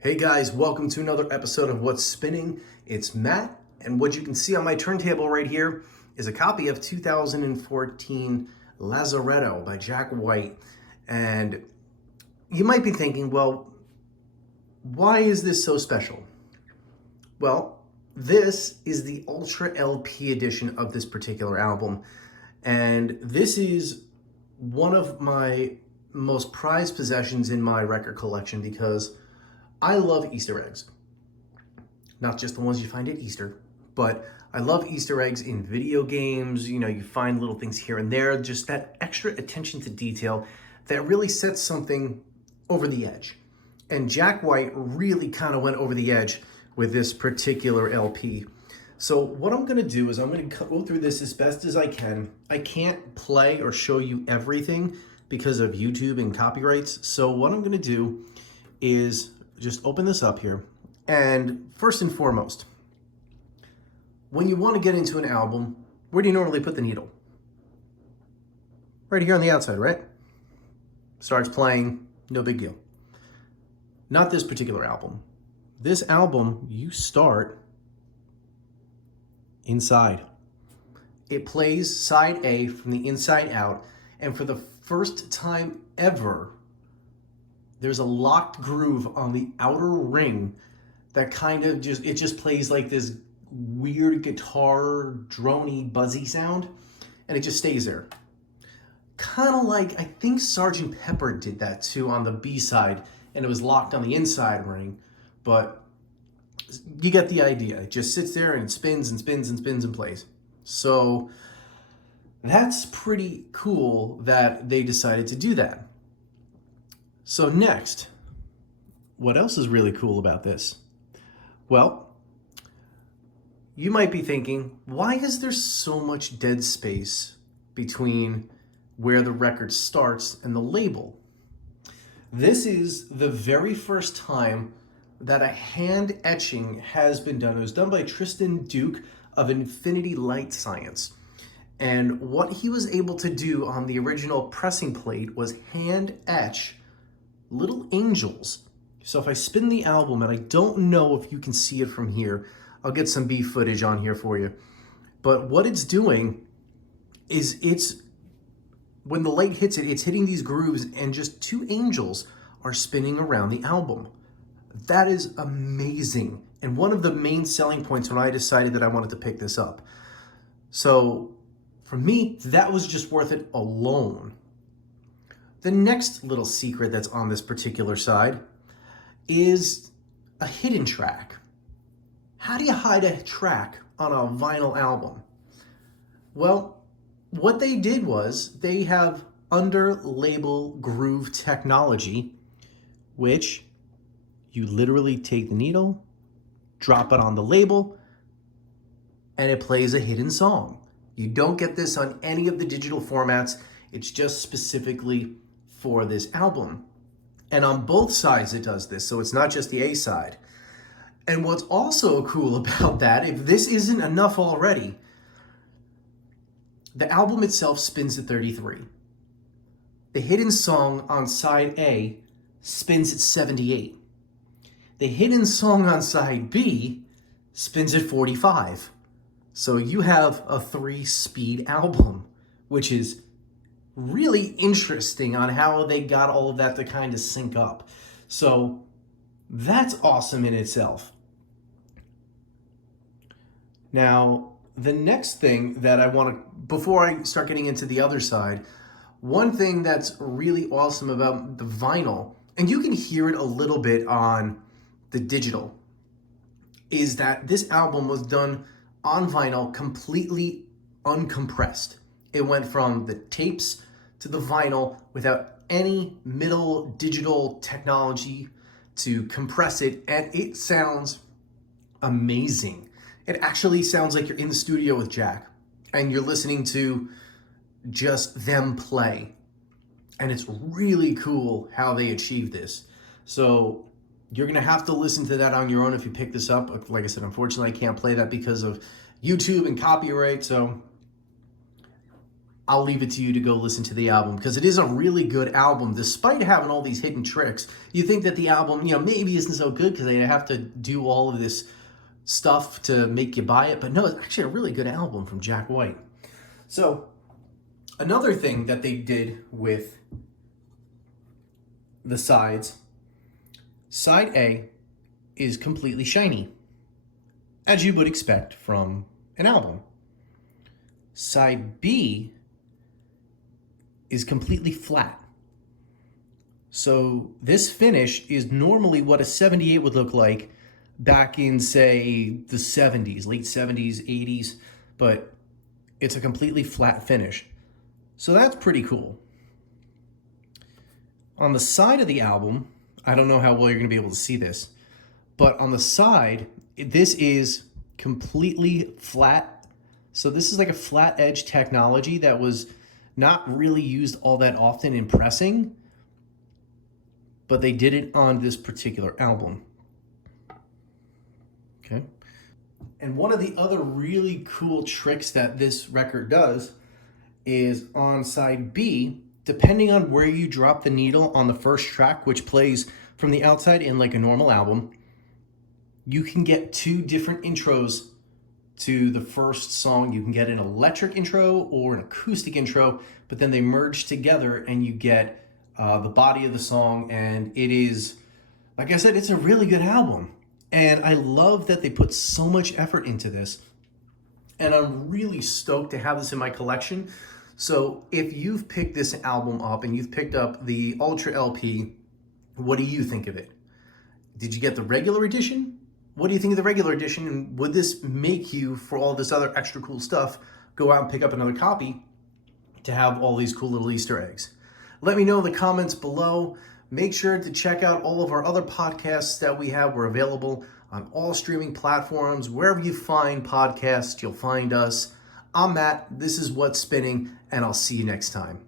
Hey guys, welcome to another episode of What's Spinning. It's Matt, and what you can see on my turntable right here is a copy of 2014 Lazaretto by Jack White. And you might be thinking, well, why is this so special? Well, this is the Ultra LP edition of this particular album, and this is one of my most prized possessions in my record collection because I love Easter eggs. Not just the ones you find at Easter, but I love Easter eggs in video games. You know, you find little things here and there, just that extra attention to detail that really sets something over the edge. And Jack White really kind of went over the edge with this particular LP. So what I'm gonna do is I'm gonna go through this as best as I can. I can't play or show you everything because of YouTube and copyrights. So what I'm gonna do is just open this up here. And first and foremost, when you want to get into an album, where do you normally put the needle? Right here on the outside, right? Starts playing, no big deal. Not this particular album. This album, you start inside. It plays side A from the inside out, and for the first time ever, there's a locked groove on the outer ring that kind of just plays like this weird guitar, droney, buzzy sound, and it just stays there. Kind of like, I think Sgt. Pepper did that too on the B side, and it was locked on the inside ring, but you get the idea. It just sits there and it spins and spins and spins and plays. So that's pretty cool that they decided to do that. So next, what else is really cool about this? Well, you might be thinking, why is there so much dead space between where the record starts and the label? This is the very first time that a hand etching has been done. It was done by Tristan Duke of Infinity Light Science. And what he was able to do on the original pressing plate was hand etch little angels. So if I spin the album, and I don't know if you can see it from here, I'll get some B footage on here for you. But what it's doing is when the light hits it, it's hitting these grooves and just two angels are spinning around the album. That is amazing. And one of the main selling points when I decided that I wanted to pick this up. So for me, that was just worth it alone. The next little secret that's on this particular side is a hidden track. How do you hide a track on a vinyl album? Well, what they did was they have under-label groove technology, which you literally take the needle, drop it on the label, and it plays a hidden song. You don't get this on any of the digital formats. It's just specifically for this album. And on both sides it does this, so it's not just the A side. And what's also cool about that, if this isn't enough already, the album itself spins at 33. The hidden song on side A spins at 78. The hidden song on side B spins at 45. So you have a 3-speed album, which is really interesting on how they got all of that to kind of sync up. So that's awesome in itself. Now, the next thing that I want to, before I start getting into the other side, one thing that's really awesome about the vinyl, and you can hear it a little bit on the digital, is that this album was done on vinyl completely uncompressed. It went from the tapes to the vinyl without any middle digital technology to compress it, and it sounds amazing. It actually sounds like you're in the studio with Jack and you're listening to just them play. And it's really cool how they achieved this. So you're gonna have to listen to that on your own if you pick this up. Like I said, unfortunately I can't play that because of YouTube and copyright, so I'll leave it to you to go listen to the album, because it is a really good album. Despite having all these hidden tricks, you think that the album, maybe isn't so good because they have to do all of this stuff to make you buy it. But no, it's actually a really good album from Jack White. So another thing that they did with the sides, side A is completely shiny, as you would expect from an album. Side B is completely flat. So this finish is normally what a 78 would look like back in, say, the 70s, late 70s, 80s, but it's a completely flat finish. So that's pretty cool. On the side of the album, I don't know how well you're going to be able to see this, but on the side, this is completely flat. So this is like a flat edge technology that was not really used all that often in pressing, but they did it on this particular album. Okay. And one of the other really cool tricks that this record does is on side B, depending on where you drop the needle on the first track, which plays from the outside in like a normal album, you can get two different intros to the first song. You can get an electric intro or an acoustic intro, but then they merge together and you get the body of the song. And it is, like I said, it's a really good album. And I love that they put so much effort into this. And I'm really stoked to have this in my collection. So if you've picked this album up and you've picked up the Ultra LP, what do you think of it? Did you get the regular edition? What do you think of the regular edition? And would this make you, for all this other extra cool stuff, go out and pick up another copy to have all these cool little Easter eggs? Let me know in the comments below. Make sure to check out all of our other podcasts that we have. We're available on all streaming platforms. Wherever you find podcasts, you'll find us. I'm Matt. This is What's Spinning, and I'll see you next time.